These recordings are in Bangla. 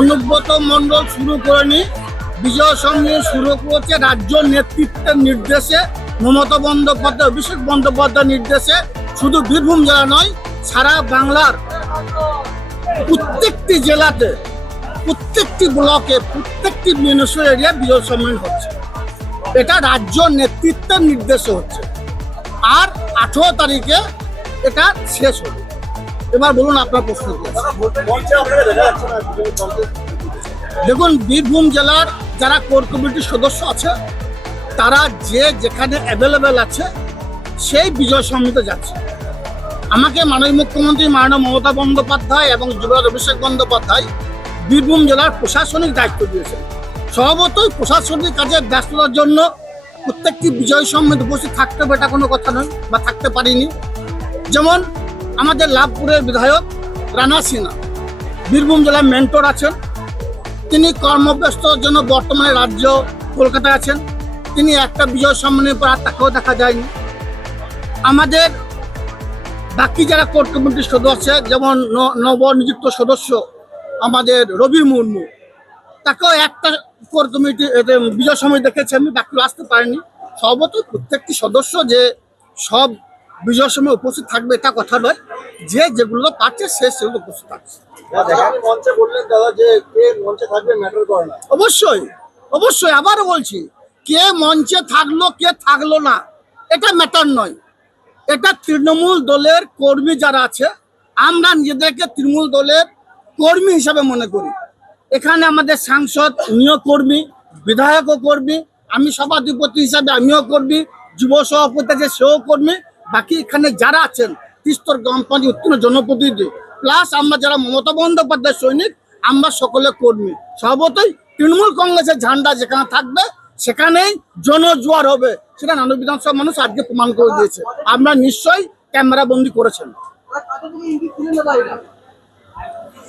অনুব্রত মণ্ডল শুরু করেনি বিজয় সঙ্গে শুরু করেছে রাজ্য নেতৃত্বের নির্দেশে মমতা বন্দ্যোপাধ্যায়, অভিষেক বন্দ্যোপাধ্যায়ের নির্দেশে। শুধু বীরভূম জেলা নয়, সারা বাংলার প্রত্যেকটি জেলাতে, প্রত্যেকটি ব্লকে, প্রত্যেকটি মিউনিসিপ্যাল এরিয়া বিজয় সম্মেলন হচ্ছে। এটা রাজ্য নেতৃত্বের নির্দেশে হচ্ছে। আর আঠেরো তারিখে এটা শেষ হবে। এবার বলুন আপনার প্রশ্ন দেখুন, বীরভূম জেলার যারা কোর কমিটির সদস্য আছে, তারা যে যেখানে অ্যাভেলেবেল আছে, সেই বিজয় সমিতি যাচ্ছে। আমাকে মাননীয় মুখ্যমন্ত্রী মাননীয় মমতা বন্দ্যোপাধ্যায় এবং যুবরাজ অভিষেক বন্দ্যোপাধ্যায় বীরভূম জেলার প্রশাসনিক দায়িত্ব দিয়েছেন। স্বভাবতই প্রশাসনিক কাজে ব্যস্ততার জন্য প্রত্যেকটি বিজয় সমিতি উপস্থিত থাকতে হবে, এটা কোনো কথা নয় বা থাকতে পারিনি। যেমন আমাদের লাভপুরের বিধায়ক রানা সিনহা। বীরভূম জেলার মেন্টর আছেন। তিনি কর্মব্যস্ততার জন্য বর্তমানে রাজ্য কলকাতায় আছেন। তিনি একটা বিজয় সম্মানের পর আর তাকেও দেখা যায়নি। আমাদের বাকি যারা কোর্ট কমিটির সদস্য যেমন নবনিযুক্ত সদস্য আমাদের রবি মুর্মু, তাকেও একটা কোর কমিটি বিজয় সময় দেখেছি আমি, বাকি আসতে পারিনি। সর্বত প্রত্যেকটি সদস্য যে সব বিজয় সময় উপস্থিত থাকবে এটা কথা নয়। যে যেগুলো পাচ্ছে সে সেগুলো উপস্থিত থাকছে। মঞ্চে বললেন দাদা যে কে মঞ্চে থাকবে ম্যাটার করে না। অবশ্যই অবশ্যই আবারও বলছি কে মঞ্চে থাকল কে থাকল না এটা ম্যাটার নয়। এটা তৃণমূল দলের কর্মী যারা আছে আমরা নিজেদেরকে তৃণমূল দলের কর্মী হিসাবে মনে করি। এখানে আমাদের সাংসদ উনিও কর্মী বিধায়কও কর্মী আমি সভাধিপতি হিসাবে আমিও কর্মী যুব সভাপতি আছে সেও কর্মী বাকি এখানে যারা আছেন, তিস্তর গ্রাম পঞ্চায়েত উত্তীর্ণ জনপ্রতিনিধি প্লাস আমরা যারা মমতা বন্দ্যোপাধ্যায় সৈনিক, আমরা সকলে কর্মী। সর্বতই তৃণমূল কংগ্রেসের ঝান্ডা যেখানে থাকবে, সেখানেই জনজোয়ার হবে। সেটা নানু বিধানসভা মানুষ আজকে প্রমাণ করে দিয়েছে। আমরা নিশ্চয়ই ক্যামেরা বন্দি করেছেন।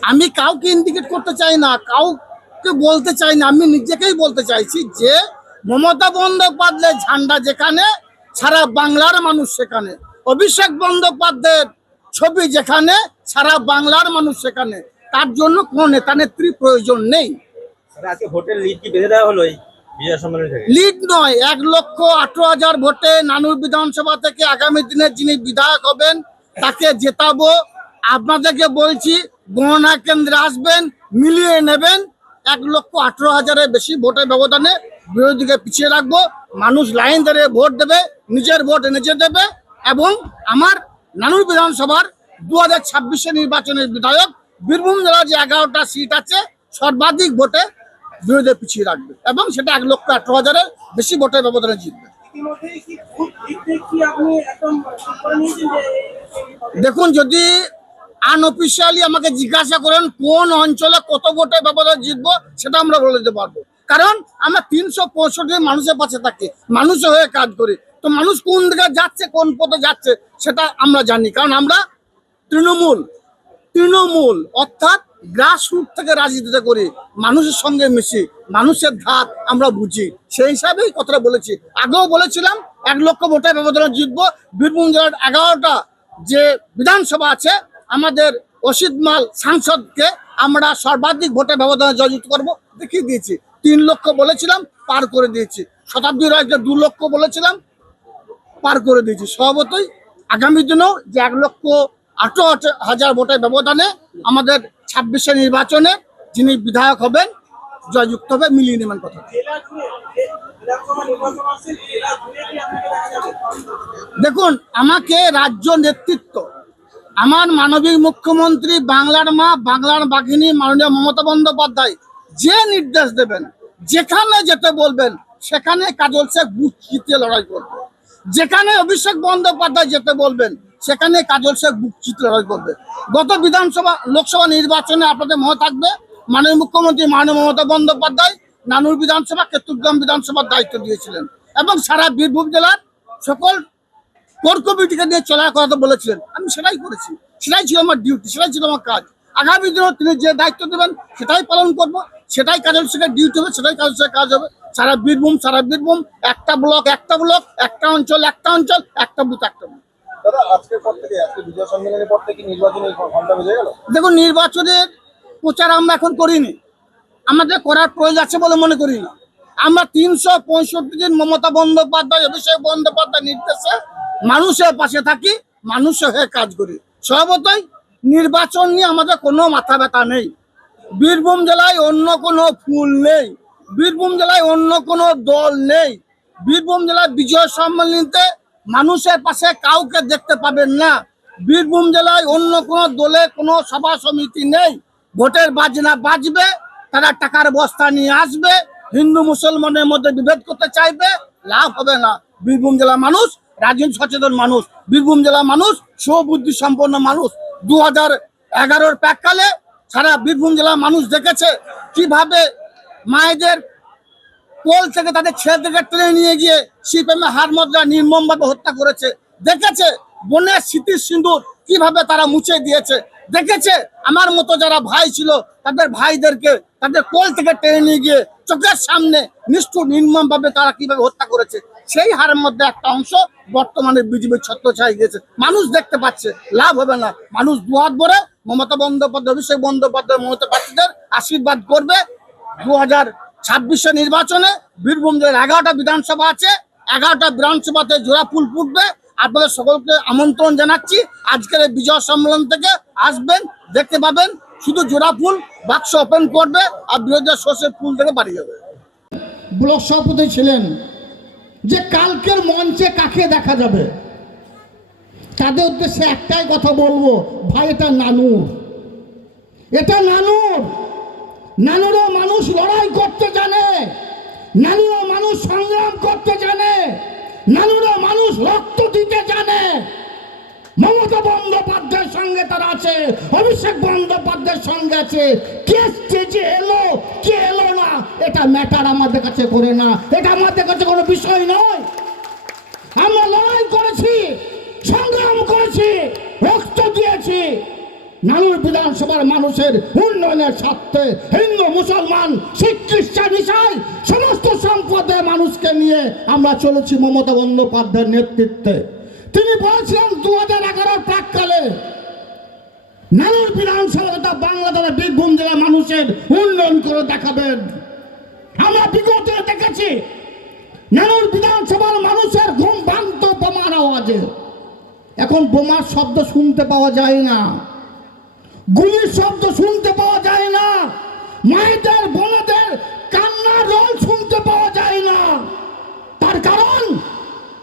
আমি কাউকে ইন্ডিকেট করতে চাই না, কাউকে বলতে চাই না, আমি নিজেকেই বলতে চাইছি যে মমতা বন্দ্যোপাধ্যায়ের ঝান্ডা যেখানে সারা বাংলার মানুষ সেখানে। অভিষেক বন্দ্যোপাধ্যায়ের ছবি যেখানে সারা বাংলার মানুষ সেখানে। তার জন্য কোনো নেতা নেত্রী প্রয়োজন নেই। লিড নয় এক লক্ষ আঠারো হাজার ভোটে নানুর বিধানসভা থেকে আগামী দিনে যিনি বিধায়ক হবেন তাকে জেতাবো। আপনাদেরকে বলছি গণনা কেন্দ্রে আসবেন মিলিয়ে নেবেন। এক লক্ষ আঠারো হাজারের বেশি ভোটের ব্যবধানে বিরোধীকে পিছিয়ে রাখব। মানুষ লাইন ধরে ভোট দেবে নিজের ভোট নিজে দেবে এবং আমার নানুর বিধানসভার দু হাজার ছাব্বিশে নির্বাচনের বিধায়ক বীরভূম জেলার যে এগারোটা সিট আছে সর্বাধিক ভোটে বিরোধী পিছিয়ে রাখবে এবং সেটা এক লক্ষ আঠারো হাজারের বেশি ভোটের ব্যবধানে জিতবে। দেখুন যদি আনঅফিসিয়ালি আমাকে জিজ্ঞাসা করেন কোন অঞ্চলে কত ভোটের ব্যবধানে জিতবো সেটা আমরা বলে দিতে পারব। কারণ আমরা তিনশো পঁয়ষট্টি মানুষের পাশে থাকি মানুষের হয়ে কাজ করি। তো মানুষ কোন দিকে যাচ্ছে, কোন পথে যাচ্ছে, সেটা আমরা জানি। কারণ আমরা তৃণমূল। তৃণমূল, অর্থাৎ গ্রাসরুট থেকে রাজনীতিটা করি। মানুষের সঙ্গে মিশি, মানুষের ধাত আমরা বুঝি। সেই হিসাবেই কথাটা বলেছি। আগেও বলেছিলাম, এক লক্ষ ভোটের ব্যবধানে জিতবো। বীরভূম জেলার এগারোটা যে বিধানসভা আছে, আমাদের অসিত মাল সাংসদকে আমরা সর্বাধিক ভোটের ব্যবধানে জয়যুক্ত করব। দেখিয়ে দিয়েছি। তিন লক্ষ বলেছিলাম, পার করে দিয়েছি। শতাব্দী রায়কে দু লক্ষ বলেছিলাম, পার করে দিয়েছি। স্বভাবতই আগামী দিনেও যে এক লক্ষ আঠারো হাজার ভোটের ব্যবধানে আমাদের ছাব্বিশে নির্বাচনে যিনি বিধায়ক হবেন, জয়যুক্ত হবে, মিলিয়ে নেবেন কথা। দেখুন, আমাকে রাজ্য নেতৃত্ব, আমার মানবিক মুখ্যমন্ত্রী, বাংলার মা, বাংলার বাঘিনী, মাননীয় মমতা বন্দ্যোপাধ্যায় যে নির্দেশ দেবেন, যেখানে যেতে বলবেন, সেখানে কাজল শেখ বুথ জিতে লড়াই করবে। যেখানে অভিষেক বন্দ্যোপাধ্যায় যেতে বলবেন, সেখানে কাজল শেখ বুক চিত্র লড়াই করবে। গত বিধানসভা, লোকসভা নির্বাচনে আপনাদের মনে থাকবে, মাননীয় মুখ্যমন্ত্রী মাননীয় মমতা বন্দ্যোপাধ্যায় নানুর বিধানসভা, কেতুগ্রাম বিধানসভার দায়িত্ব দিয়েছিলেন এবং সারা বীরভূম জেলার সকল কোর কমিটিকে নিয়ে চলার কথা বলেছিলেন। আমি সেটাই করেছি। সেটাই ছিল আমার ডিউটি সেটাই ছিল আমার কাজ। আগামী দিনেও তিনি যে দায়িত্ব দেবেন, সেটাই পালন করব। সেটাই কাজল শেখের ডিউটি হবে সেটাই কাজল শেখের কাজ হবে। সারা বীরভূম সারা বীরভূম একটা ব্লক একটা ব্লক একটা অঞ্চল একটা অঞ্চল একটা বুথ একটা বুথ দেখুন নির্বাচনের প্রচার আমরা এখন করিনি। আমাদের করার প্রয়োজন আছে বলে মনে করি না। আমরা তিনশো পঁয়ষট্টি দিন মমতা বন্দ্যোপাধ্যায় অভিষেক বন্দ্যোপাধ্যায় নির্দেশে মানুষের পাশে থাকি মানুষের হয়ে কাজ করি। স্বভাবতই নির্বাচন নিয়ে আমাদের কোনো মাথা ব্যথা নেই। বীরভূম জেলায় অন্য কোনো ফুল নেই। বীরভূম জেলায় অন্য কোনো দল নেই। বীরভূম জেলায় বিজয় সম্মেলনীতে মানুষের পাশে কাউকে দেখতে পাবেন না। বীরভূম জেলায় অন্য কোনো দলে কোনো সভা সমিতি নেই। ভোটের বাজনা বাজবে, তারা টাকার বস্তা নিয়ে আসবে, হিন্দু মুসলমানের মধ্যে বিভেদ করতে চাইবে, লাভ হবে না। বীরভূম জেলার মানুষ রাজনীতি সচেতন মানুষ। বীরভূম জেলার মানুষ সুবুদ্ধি সম্পন্ন মানুষ। দু হাজার এগারোর প্যাককালে সারা বীরভূম জেলার মানুষ দেখেছে কীভাবে মায়েদের কোল থেকে তাদের ছেলেদেরকে টেনে নিয়ে গিয়ে সিপিএম হার মদ্রা নির্মমভাবে হত্যা করেছে। দেখেছে বনের স্মৃতির সিঁদুর কীভাবে তারা মুছে দিয়েছে। দেখেছে আমার মতো যারা ভাই ছিল, তাদের ভাইদেরকে তাদের কোল থেকে টেনে নিয়ে গিয়ে চোখের সামনে নিষ্ঠুর নির্মম ভাবে তারা কীভাবে হত্যা করেছে, সেই হারের মধ্যে একটা অংশ বর্তমানে বিজেপির ছত্র ছাই গেছে মানুষ দেখতে পাচ্ছে, লাভ হবে না। মানুষ দুহাত ভরে মমতা বন্দ্যোপাধ্যায়, অভিষেক বন্দ্যোপাধ্যায়, মমতা প্রার্থীদের আশীর্বাদ করবে। দু হাজার ছাব্বিশে নির্বাচনে বীরভূম জেলার এগারোটা বিধানসভা আছে, এগারোটা বিধানসভাতে জোড়া ফুল ফুটবে। আপনাদের সকলকে আমন্ত্রণ জানাচ্ছি। আজকের এই বিজয় সম্মেলন থেকে আসবেন, দেখতে পাবেন, শুধু জোড়া ফুল, বাক্স ওপেন করবে আর বিরোধী সর্ষের ফুল থেকে বাড়ি যাবে। ব্লক সভাপতি ছিলেন, যে কালকের মঞ্চে কাকে দেখা যাবে? তাদের উদ্দেশ্যে একটাই কথা বলব, ভাই, এটা নানুর। এটা নানুর। নানুরও মানুষ লড়াই করতে জানে, নানুরও মানুষ সংগ্রাম করতে জানে, নানুরও মানুষ রক্ত দিতে জানে। মমতা বন্দ্যোপাধ্যায়ের সঙ্গে তারা আছে, অভিষেক বন্দ্যোপাধ্যায়ের সঙ্গে আছে। কে স্টেজে এলো, কে এলো না, এটা ম্যাটার আমাদের কাছে করে না। এটা আমাদের কাছে কোনো বিষয় নয়। আমরা লড়াই করেছি। করেছি রক্ত দিয়েছি। নানুর বিধানসভার মানুষের উন্নয়নের স্বার্থে হিন্দু, মুসলমান, শিখ, খ্রিস্টান, ইসাই, সমস্ত সম্প্রদায়ের মানুষকে নিয়ে আমরা চলেছি মমতা বন্দ্যোপাধ্যায়ের নেতৃত্বে। তিনি বলেছিলেন দু হাজার এগারোর প্রাককালে নানুর বিধানসভা তথা বাংলা তথা বীরভূম জেলার মানুষের উন্নয়ন করে দেখাবেন। আমরা বিগতে দেখেছি, নানুর বিধানসভার মানুষের ঘুম ভাঙত বোমার আওয়াজে। এখন বোমার শব্দ শুনতে পাওয়া যায় না। গুলির শব্দ শুনতে পাওয়া যায় না। মায়েদের বোনেদের কান্নার রোল শুনতে পাওয়া যায় না। তার কারণ,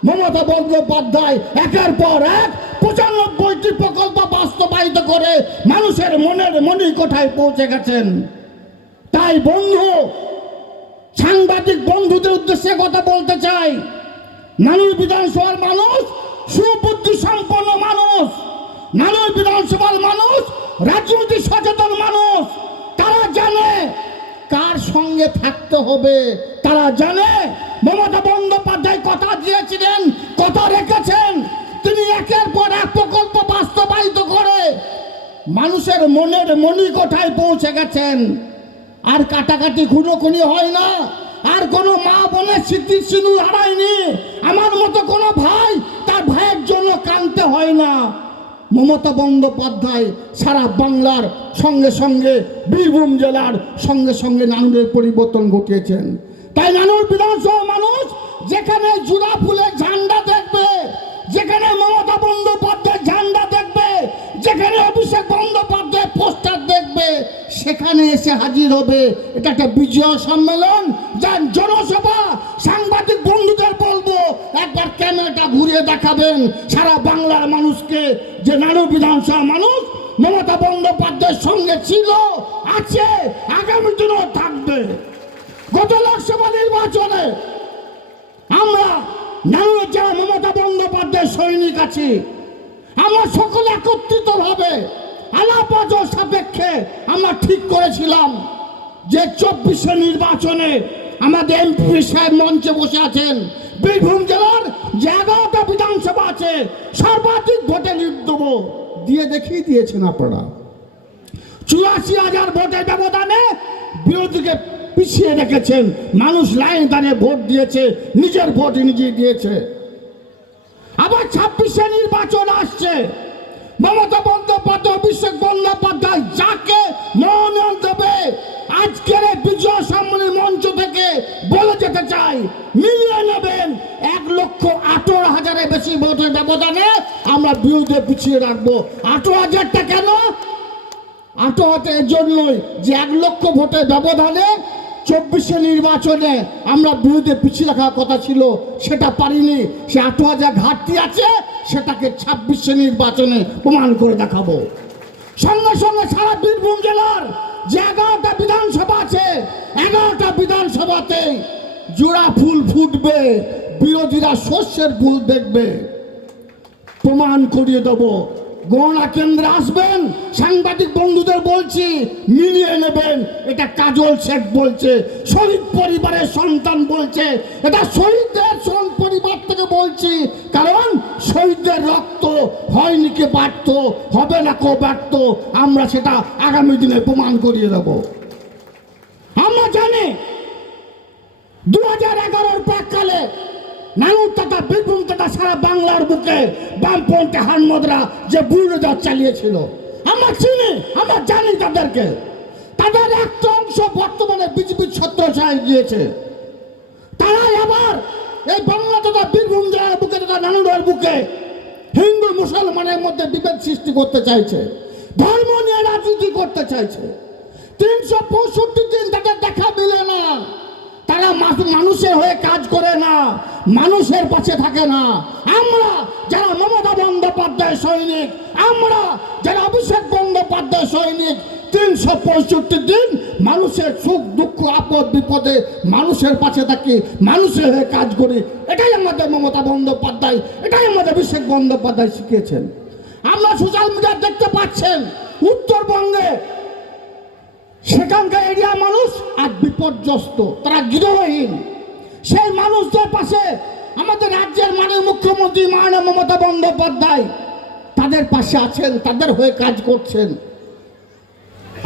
মমতা বন্দ্যোপাধ্যায় একের পর এক পঁচানব্বইটি প্রকল্প বাস্তবায়িত করে মানুষের মনের মণিকোঠায় পৌঁছে গেছেন। তাই বন্ধু, সাংবাদিক বন্ধুদের উদ্দেশ্যে কথা বলতে চাই। মানুষ বিধানসভার মানুষ সুবুদ্ধি সম্পন্ন মানুষ, নানুর বিধানসভার মানুষ, রাজনীতি সচেতন মানুষ, তারা জানে কার সঙ্গে থাকতে হবে। তারা জানে মমতা বন্দ্যোপাধ্যায় কথা দিয়েছিলেন, কথা রেখেছেন, তিনি একের পর এক প্রকল্প বাস্তবায়িত করে মানুষের মনের মণিকোঠায় পৌঁছে গেছেন। আর কাটাকাটি খুনোখুনি হয় না, আর কোনো মা বোনের স্মৃতির সিঁদুর হারায়নি। আমার মতো কোনো ভাই জন্য কানতে হয় না। মমতা বন্দ্যোপাধ্যায় সারা বাংলার সঙ্গে সঙ্গে বীরভূম জেলার সঙ্গে সঙ্গে নানুরের পরিবর্তন ঘটিয়েছেন। তাই নানুর বিধানসভা মানুষ যেখানে জুড়া ফুলের ঝান্ডা দেখবে, যেখানে মমতা বন্দ্যোপাধ্যায় ঝান্ডা দেখবে, যেখানে অভিষেক বন্দ্যোপাধ্যায় পোস্টার দেখবে, সেখানে এসে হাজির হবে। এটা একটা বিজয় সম্মেলন, যার জনসভা সাংবাদিক বন্ধুদের বলব একবার ক্যামেরাটা ঘুরিয়ে দেখাবেন সারা বাংলার মানুষকে যে নানু বিধানসভা মানুষ মমতা বন্দ্যোপাধ্যায়ের সঙ্গে ছিল, আছে, আগামী দিনেও থাকবে। গত লোকসভা নির্বাচনে আমরা নানুর যারা মমতা বন্দ্যোপাধ্যায়ের সৈনিক আছি। আমরা সকলে একত্রিত ভাবে আলাপ সাপেক্ষে আমরা ঠিক করেছিলাম যে চব্বিশে নির্বাচনে আমাদের এমপি সাহেব মঞ্চে বসে আছেন। বীরভূম জেলার যে বিধানসভা আছে, সর্বাধিক ভোটে লিড দেবো। দিয়ে দেখিয়ে দিয়েছেন আপনারা। চুরাশি হাজার ভোটের ব্যবধানে বিরোধীকে পিছিয়ে রেখেছেন। মানুষ লাইন দাঁড়িয়ে ভোট দিয়েছে, নিজের ভোট নিজে দিয়েছে। আবার ছাব্বিশে নির্বাচন আসছে। মমতা বন্দ্যোপাধ্যায়, অভিষেক বন্দ্যোপাধ্যায় যাকে মনোনয়ন দেবে, আজকের বিজয় সম্মানের মঞ্চ থেকে বলে যেতে চাই লক্ষ আঠারো বেশি ভোটের ব্যবধানে আমরা বিরুদ্ধে পিছিয়ে রাখব। আঠারো হাজারটা কেন? হাতে এর জন্যই যে এক লক্ষ ভোটের ব্যবধানে চব্বিশে নির্বাচনে আমরা বিরুদ্ধে পিছিয়ে রাখার কথা ছিল, সেটা পারিনি। সে আটো হাজার ঘাটতি আছে, সেটাকে ছাব্বিশে নির্বাচনে প্রমাণ করে দেখাবো। সঙ্গে সঙ্গে সারা বীরভূম জেলার যে এগারোটা বিধানসভা আছে, এগারোটা বিধানসভাতে জোড়া ফুল ফুটবে। বিরোধীরা শস্যের ভুল দেখবে। প্রমাণ করিয়ে দেবো। গণনা কেন্দ্রে আসবেন, সাংবাদিক বন্ধুদের বলছি, মিলিয়ে নেবেন। এটা কাজল শেখ বলছে, শহীদ পরিবারের সন্তান বলছে। এটা শহীদদের পরিবার থেকে বলছি, কারণ শহীদদের রক্ত হয়নি কে ব্যর্থ হবে না কেউ ব্যর্থ আমরা সেটা আগামী দিনে প্রমাণ করিয়ে দেব। আমরা জানি দু হাজার এগারোর প্রাককালে নানুর তথা বীরভূম তথা সারা বাংলার বুকে বামপন্থী হানমদরা যে বুড়োজার চালিয়েছিল। আমরা চিনি, আমরা জানি তাদেরকে। তাদের একটা অংশ বর্তমানে বিজেপির ছত্রছায় গিয়েছে তারাই আবার এই বাংলা তথা বীরভূম জেলার বুকে তথা নানুরের বুকে হিন্দু মুসলমানের মধ্যে বিভেদ সৃষ্টি করতে চাইছে। ধর্ম নিয়ে রাজনীতি করতে চাইছে। তিনশো পঁয়ষট্টি দিন তাদের দেখা মিলে না। তারা মানুষের হয়ে কাজ করে না, মানুষের পাশে থাকে না। আমরা যারা মমতা বন্দ্যোপাধ্যায় সৈনিক, আমরা যারা অভিষেক বন্দ্যোপাধ্যায় সৈনিক, তিনশো পঁয়ষট্টি দিন মানুষের সুখ, দুঃখ, আপদ, বিপদে মানুষের পাশে থাকি, মানুষের হয়ে কাজ করি। এটাই আমাদের মমতা বন্দ্যোপাধ্যায়, এটাই আমাদের অভিষেক বন্দ্যোপাধ্যায় শিখিয়েছেন। আমরা সোশ্যাল মিডিয়া দেখতে পাচ্ছেন, উত্তরবঙ্গে সেখানকার এরিয়া মানুষ আর বিপর্যস্ত, তারা গৃহহীন। সেই মানুষদের পাশে আমাদের রাজ্যের মাননীয় মুখ্যমন্ত্রী মাননীয় মমতা বন্দ্যোপাধ্যায় তাদের পাশে আছেন, তাদের হয়ে কাজ করছেন।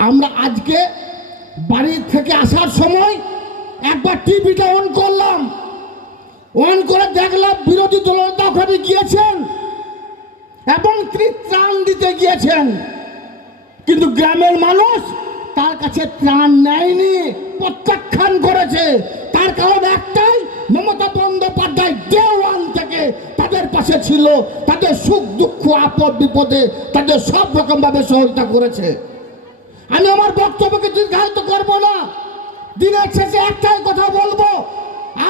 আমরা আজকে বাড়ি থেকে আসার সময় একবার টিভিটা অন করলাম। অন করে দেখলাম বিরোধী দলনেতা ওখানে গিয়েছেন এবং তিনি ত্রাণ দিতে গিয়েছেন। কিন্তু গ্রামের মানুষ তার কাছে ত্রাণ নেয়নি, প্রত্যাখ্যান করেছে। তার কারণ একটাই, মমতা বন্দ্যোপাধ্যায় ডে ওয়ান থেকে তাদের পাশে ছিল। তাদের সুখ, দুঃখ, আপদ, বিপদে তাদের সব রকমভাবে সহযোগিতা করেছে। আমি আমার বক্তব্যকে দীর্ঘায়িত করব না। দিনের শেষে একটাই কথা বলব,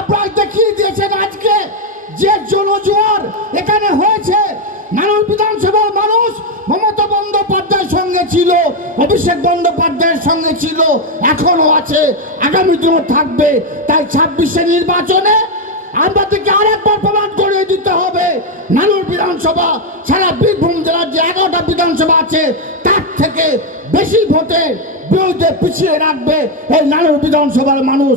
আপনার দেখিয়ে দিয়েছেন আজকে যে জনজোয়ার এখানে হয়েছে। নানুর বিধানসভার মানুষ মমতা ছিল, অভিষেক বন্দ্যোপাধ্যায়ের সঙ্গে ছিল এখনও আছে, আগামী দিনও থাকবে। তাই ছাব্বিশে নির্বাচনে আমাদেরকে আরেকবার প্রমাণ করে দিতে হবে, নানুর বিধানসভা, সারা বীরভূম জেলার যে এগারোটা বিধানসভা আছে, তার থেকে বেশি ভোটে বিরুদ্ধে পিছিয়ে রাখবে এই নানুর বিধানসভার মানুষ।